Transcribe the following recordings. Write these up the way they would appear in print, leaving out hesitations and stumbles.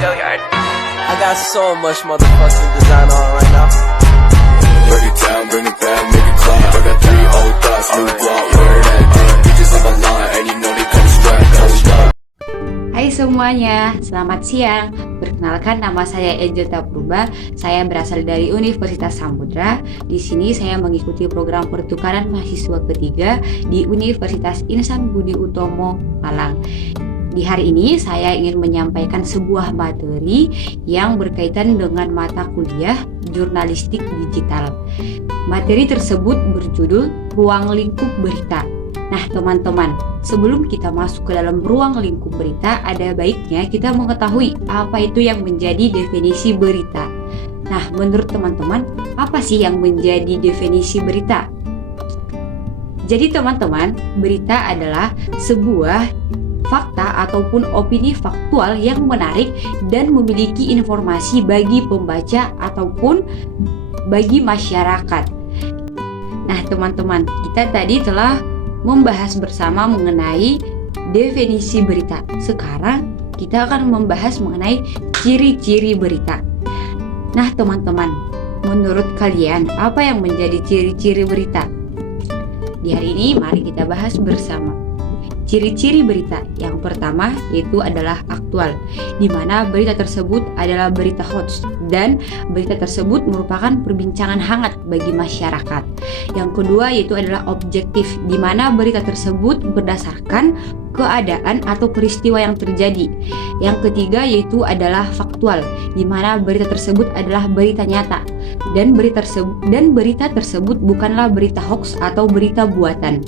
I got so much motherfucking design on right now. Break it down, bring it back, make it clap. I got 3 old thoughts, new block, where that thing. Bitches on my line, and you know they come strapped, hold up. Hai semuanya, selamat siang. Perkenalkan, nama saya Angel Tapurba. Saya berasal dari Universitas Samudra. Di sini saya mengikuti program pertukaran mahasiswa ketiga di Universitas Insan Budi Utomo, Malang. Di hari ini saya ingin menyampaikan sebuah materi yang berkaitan dengan mata kuliah jurnalistik digital. Materi tersebut berjudul Ruang Lingkup Berita. Nah teman-teman, sebelum kita masuk ke dalam ruang lingkup berita, ada baiknya kita mengetahui apa itu yang menjadi definisi berita. Nah, menurut teman-teman, apa sih yang menjadi definisi berita? Jadi teman-teman, berita adalah sebuah fakta ataupun opini faktual yang menarik dan memiliki informasi bagi pembaca ataupun bagi masyarakat. Nah teman-teman, kita tadi telah membahas bersama mengenai definisi berita. Sekarang kita akan membahas mengenai ciri-ciri berita. Nah teman-teman, menurut kalian apa yang menjadi ciri-ciri berita? Di hari ini mari kita bahas bersama. Ciri-ciri berita yang pertama yaitu adalah aktual, di mana berita tersebut adalah berita hoax dan berita tersebut merupakan perbincangan hangat bagi masyarakat. Yang kedua yaitu adalah objektif, di mana berita tersebut berdasarkan keadaan atau peristiwa yang terjadi. Yang ketiga yaitu adalah faktual, di mana berita tersebut adalah berita nyata dan berita tersebut bukanlah berita hoax atau berita buatan.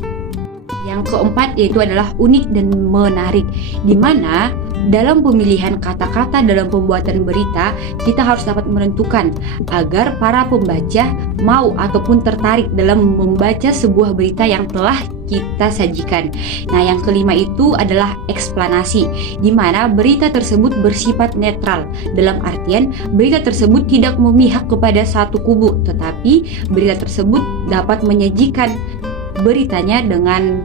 Yang keempat yaitu adalah unik dan menarik, di mana dalam pemilihan kata-kata dalam pembuatan berita kita harus dapat menentukan agar para pembaca mau ataupun tertarik dalam membaca sebuah berita yang telah kita sajikan. Nah, yang kelima itu adalah eksplanasi, di mana berita tersebut bersifat netral, dalam artian berita tersebut tidak memihak kepada satu kubu, tetapi berita tersebut dapat menyajikan beritanya dengan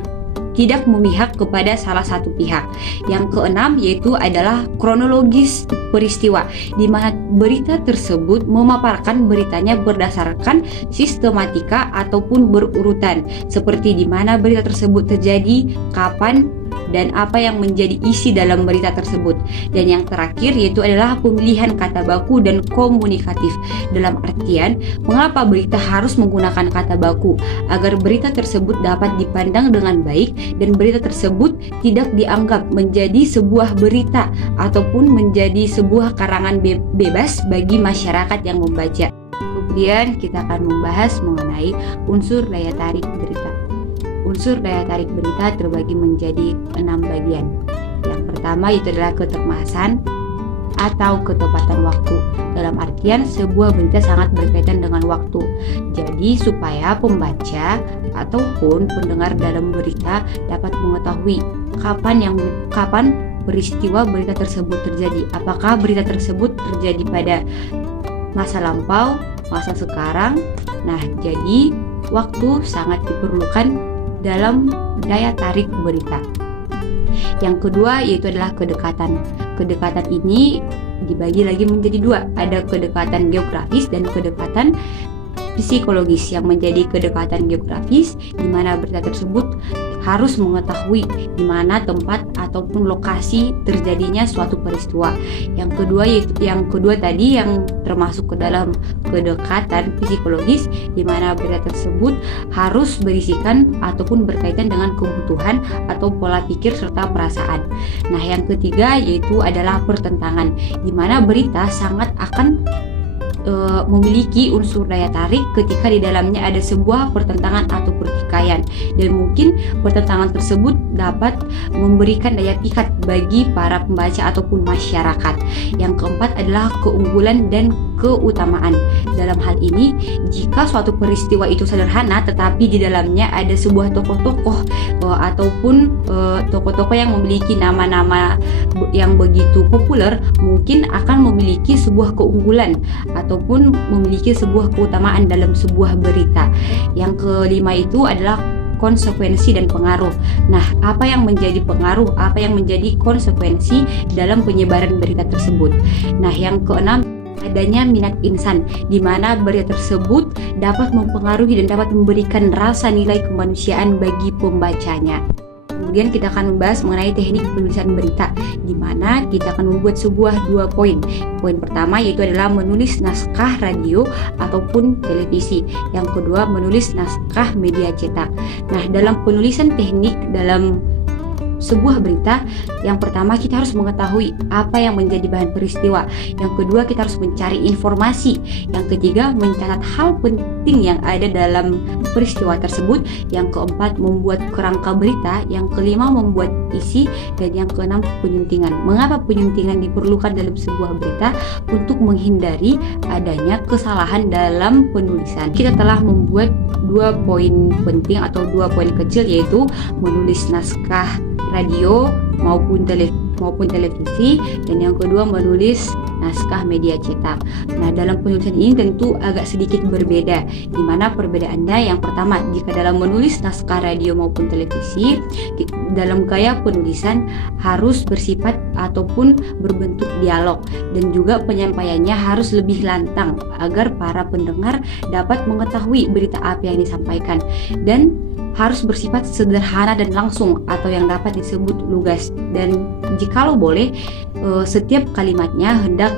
tidak memihak kepada salah satu pihak. Yang keenam yaitu adalah kronologis peristiwa, di mana berita tersebut memaparkan beritanya berdasarkan sistematika ataupun berurutan, seperti di mana berita tersebut terjadi, kapan, dan apa yang menjadi isi dalam berita tersebut. Dan yang terakhir yaitu adalah pemilihan kata baku dan komunikatif, dalam artian mengapa berita harus menggunakan kata baku, agar berita tersebut dapat dipandang dengan baik dan berita tersebut tidak dianggap menjadi sebuah berita ataupun menjadi sebuah karangan bebas bagi masyarakat yang membaca. Kemudian kita akan membahas mengenai unsur daya tarik berita. Unsur daya tarik berita terbagi menjadi 6 bagian. Yang pertama itu adalah ketermasan atau ketepatan waktu. Dalam artian sebuah berita sangat berkaitan dengan waktu. Jadi supaya pembaca ataupun pendengar dalam berita dapat mengetahui kapan peristiwa berita tersebut terjadi. Apakah berita tersebut terjadi pada masa lampau, masa sekarang? Nah, jadi waktu sangat diperlukan dalam daya tarik berita. Yang kedua yaitu adalah kedekatan. Kedekatan ini dibagi lagi menjadi 2. Ada kedekatan geografis dan kedekatan psikologis. Yang menjadi kedekatan geografis, di mana berita tersebut harus mengetahui di mana tempat ataupun lokasi terjadinya suatu peristiwa. Yang kedua tadi yang termasuk ke dalam kedekatan psikologis, di mana berita tersebut harus berisikan ataupun berkaitan dengan kebutuhan atau pola pikir serta perasaan. Nah, yang ketiga yaitu adalah pertentangan, di mana berita sangat akan memiliki unsur daya tarik ketika di dalamnya ada sebuah pertentangan atau pertikaian, dan mungkin pertentangan tersebut dapat memberikan daya pikat bagi para pembaca ataupun masyarakat. Yang keempat adalah keunggulan dan keutamaan. Dalam hal ini, jika suatu peristiwa itu sederhana tetapi di dalamnya ada sebuah tokoh-tokoh ataupun tokoh-tokoh yang memiliki nama-nama yang begitu populer, mungkin akan memiliki sebuah keunggulan ataupun memiliki sebuah keutamaan dalam sebuah berita. Yang kelima itu adalah konsekuensi dan pengaruh. Nah, apa yang menjadi pengaruh, apa yang menjadi konsekuensi dalam penyebaran berita tersebut? Nah, yang keenam, adanya minat insan, di mana berita tersebut dapat mempengaruhi dan dapat memberikan rasa nilai kemanusiaan bagi pembacanya. Kemudian kita akan membahas mengenai teknik penulisan berita, di mana kita akan membuat dua poin. Poin pertama yaitu adalah menulis naskah radio ataupun televisi. Yang kedua, menulis naskah media cetak. Nah, dalam penulisan teknik dalam sebuah berita, yang pertama kita harus mengetahui apa yang menjadi bahan peristiwa. Yang kedua, kita harus mencari informasi. Yang ketiga, mencatat hal penting yang ada dalam peristiwa tersebut. Yang keempat, membuat kerangka berita. Yang kelima, membuat isi. Dan yang keenam, penyuntingan. Mengapa penyuntingan diperlukan dalam sebuah berita? Untuk menghindari adanya kesalahan dalam penulisan. Kita telah membuat 2 poin penting atau 2 poin kecil, yaitu menulis naskah radio maupun televisi, dan yang kedua menulis naskah media cetak. Nah, dalam penulisan ini tentu agak sedikit berbeda, di mana perbedaannya yang pertama, jika dalam menulis naskah radio maupun televisi, dalam gaya penulisan harus bersifat ataupun berbentuk dialog, dan juga penyampaiannya harus lebih lantang agar para pendengar dapat mengetahui berita apa yang disampaikan, dan harus bersifat sederhana dan langsung atau yang dapat disebut lugas, dan jikalau boleh setiap kalimatnya hendak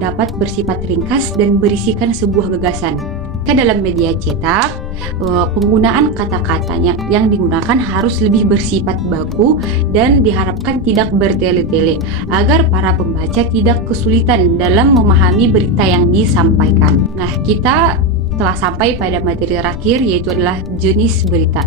dapat bersifat ringkas dan berisikan sebuah gagasan. Dalam media cetak, penggunaan kata-katanya yang digunakan harus lebih bersifat baku dan diharapkan tidak bertele-tele agar para pembaca tidak kesulitan dalam memahami berita yang disampaikan. Nah, kita telah sampai pada materi terakhir, yaitu adalah jenis berita.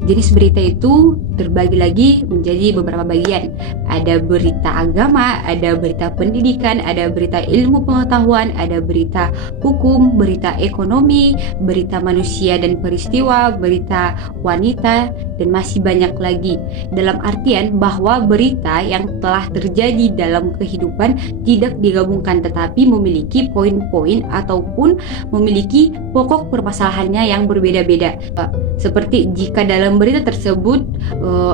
Jenis berita itu terbagi lagi menjadi beberapa bagian. Ada berita agama, ada berita pendidikan, ada berita ilmu pengetahuan, ada berita hukum, berita ekonomi, berita manusia dan peristiwa, berita wanita, dan masih banyak lagi. Dalam artian bahwa berita yang telah terjadi dalam kehidupan tidak digabungkan, tetapi memiliki poin-poin ataupun memiliki pokok permasalahannya yang berbeda-beda. Seperti jika dalam berita tersebut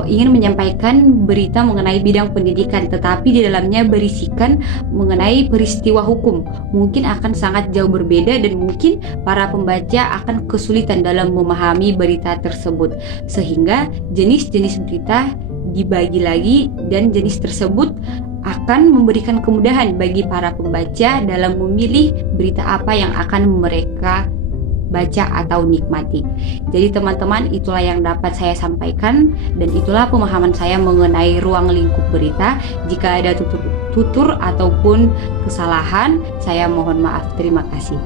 ingin menyampaikan berita mengenai bidang pendidikan, tetapi di dalamnya berisikan mengenai peristiwa hukum, mungkin akan sangat jauh berbeda dan mungkin para pembaca akan kesulitan dalam memahami berita tersebut. Sehingga jenis-jenis berita dibagi lagi, dan jenis tersebut akan memberikan kemudahan bagi para pembaca dalam memilih berita apa yang akan mereka baca atau nikmati. Jadi teman-teman, itulah yang dapat saya sampaikan, dan itulah pemahaman saya mengenai ruang lingkup berita. Jika ada tutur ataupun kesalahan, saya mohon maaf. Terima kasih.